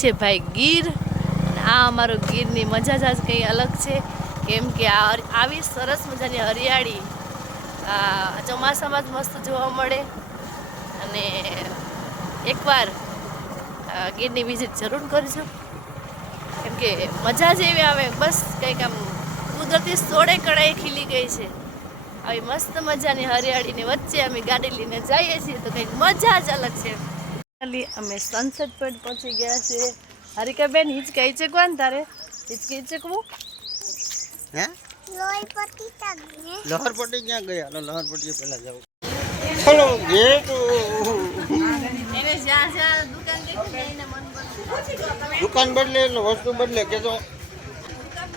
છે ભાઈ ગીર, અને આ અમારો ગીરની મજા જ આજ કંઈ અલગ છે. કેમ કે આ આવી સરસ મજાની હરિયાળી આ ચોમાસામાં જ મસ્ત જોવા મળે. અને એકવાર ગીરની વિઝિટ જરૂર કરજો, કેમ કે મજા જ એવી આવે. બસ કંઈક આમ કુદરતી સોળે કળાએ ખીલી ગઈ છે. આવી મસ્ત મજાની હરિયાળીની વચ્ચે અમે ગાડી લઈને જઈએ છીએ તો કંઈક મજા જ અલગ છે. અમે સનસેટ પોઈન્ટ પહોંચી ગયા છે. હરિકાબેન હિચકે હિચકવાન તારે હિચકે હિચકવું હે લહરપટ્ટી ક્યાં ગયા? લહરપટ્ટી પેલા જાવ. ચલો ગેટ એને જ્યાં જ્યાં દુકાન દેખી એને મન બદલે દુકાન બદલે એટલે વસ્તુ બદલે કે તો દુકાન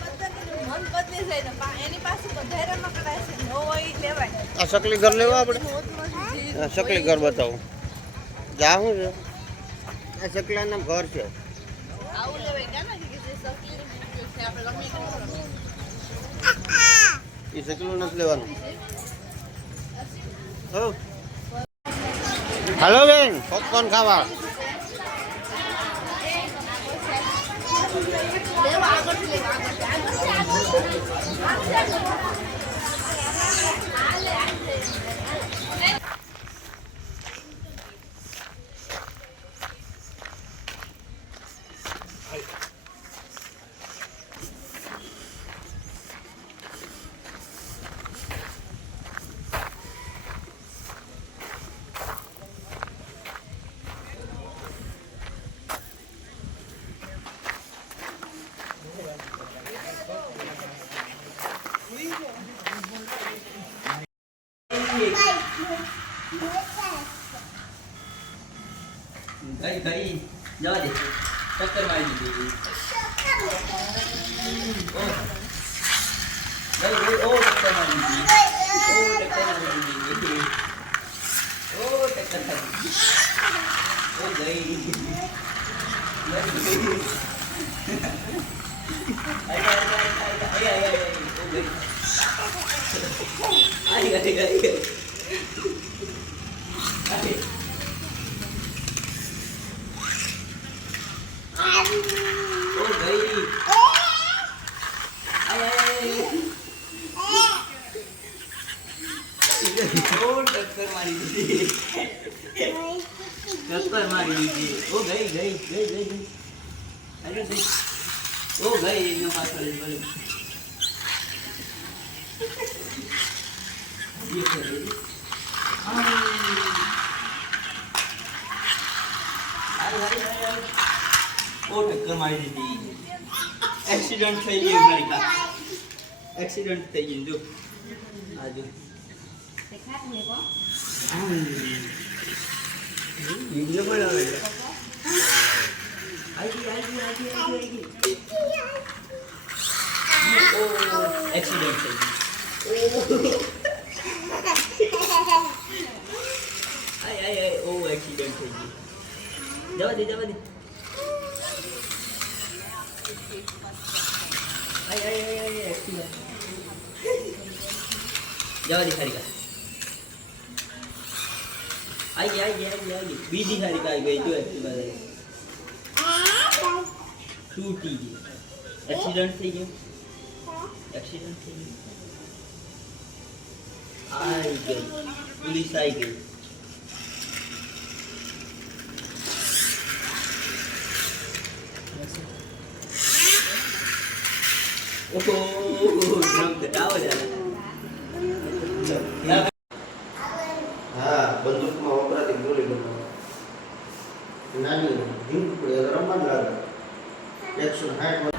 મન બદલી જાય ને એની પાસે વધારે મકડાય છે. નો હોય લેવાય. આ સકલી ઘર લેવા આપણે. સકલી ઘર બતાવો. જા હું છે આ સકલાના ઘર છે. આવું લેવાય કે ના કે જે સકલી છે આપણે રમી એ સકલું નથી લેવાનું. હો હાલો બેન પોપકોર્ન ખાવા. લેવા આગળ લેવા ગઈ ગઈ જવા દે ચક્કર મારી દીધી. ગઈ ગઈ ઓ ચક્કર મારી દીધી. ઓ ચક્કર મારી દીધી. ઓ ચક્કર મારી દીધી. ઓ ગઈ ગઈ टक्कर मारी दीदी. टक्कर मारी दीदी. ओ गई गई गई गई गई. अरे गई. ओ गई नो पाछળ બોલે. ये कर दे. ओ टक्कर मारी दीदी. एक्सीडेंट થઈ ગયો મારી કા. एक्सीडेंट થઈ ગયો જો. आजू वीडियो बनावे आएगी आएगी आएगी आएगी ओ एक्सीडेंट થઈ ગયો. आय आय आय ओ एक्सीडेंट થઈ ગયો. જવા દે જવા દે. आय आय आय आय एक्सीडेंट जवा दी सारी का आई आई आई आई बीजी सारी का गई जो एक्टिवा है टूटी गई. एक्सीडेंट થઈ ગયો. एक्सीडेंट થઈ ગયો. आई गई पुलिस आई गई. ओहो नाम बताओ जरा. હા બંદૂકમાં વપરાતી ગોળી બનાવો. નાની ઝીંક પડે રમવા જ લાગે. 160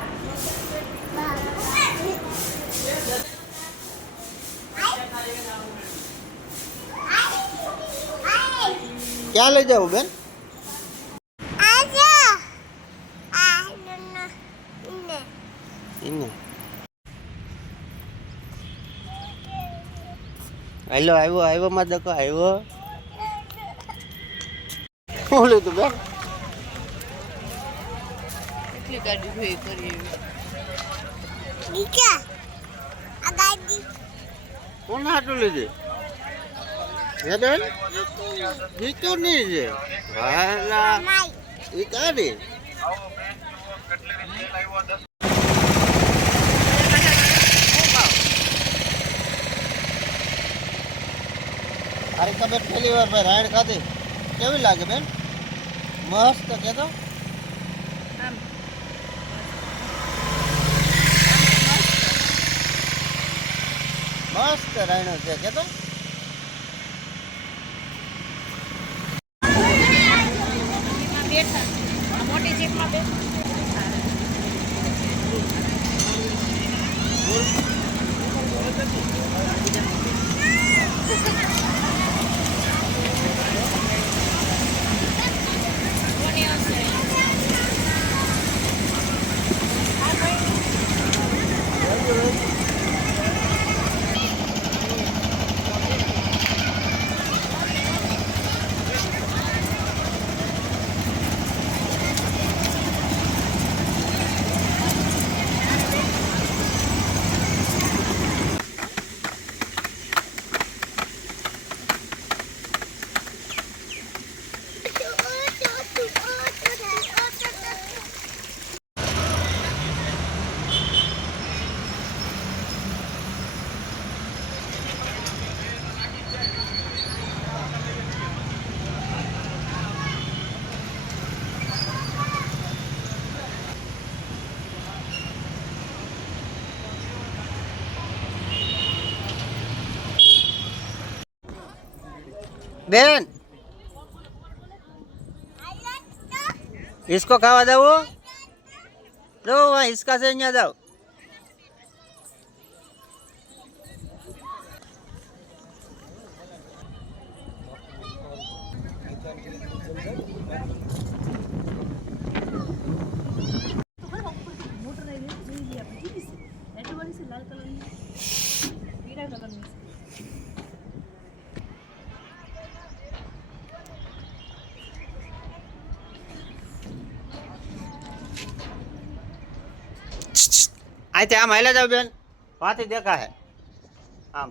ક્યાં લઈ જાવ બેન? હેલો આવ્યો આવ્યો માં દકો આવ્યો. શું લીધું બેન? એટલી ગાડી ભેગી કરી નીચે આ ગાડી કોણ હાટું લીધી? હે બેન જીતું નહીં છે. હાલા એ કાઢી તારી તબિયત પહેલી વાર ભાઈ રાયડ ખાધી કેવી લાગે બેન? મસ્ત કેતો મસ્ત રાયણો છે કેતો. બેન इसको खावा दो लो वहाँ इसका से यहाँ जाओ. અહીંથી આમ હાલ્યા જાવ બેન, વાંથી દેખા હે આમ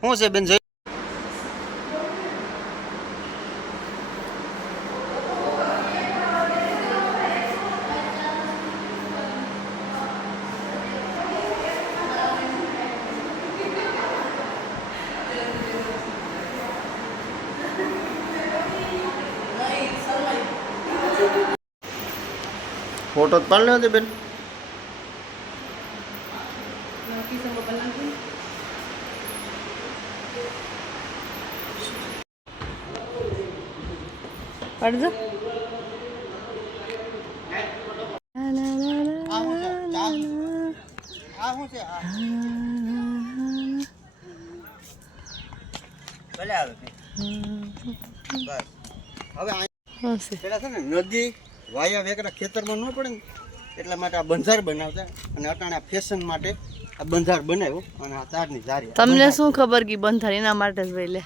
શું છે બેન? જોઈ ફોટો જ પાડ લેવા દે બેન. પડજો આ શું છે? આ ભલે આવે બસ. હવે પેલા છે ને નદી વાયા વેકરા ખેતરમાં ન પડે ને એટલા માટે આ બંધાર બનાવતા અને અટાણે આ ફેશન માટે આ બંધાર બનાવ્યો અને આ તારની જારી. તમને શું ખબર કે બંધાર એના માટે જ ભાઈ લે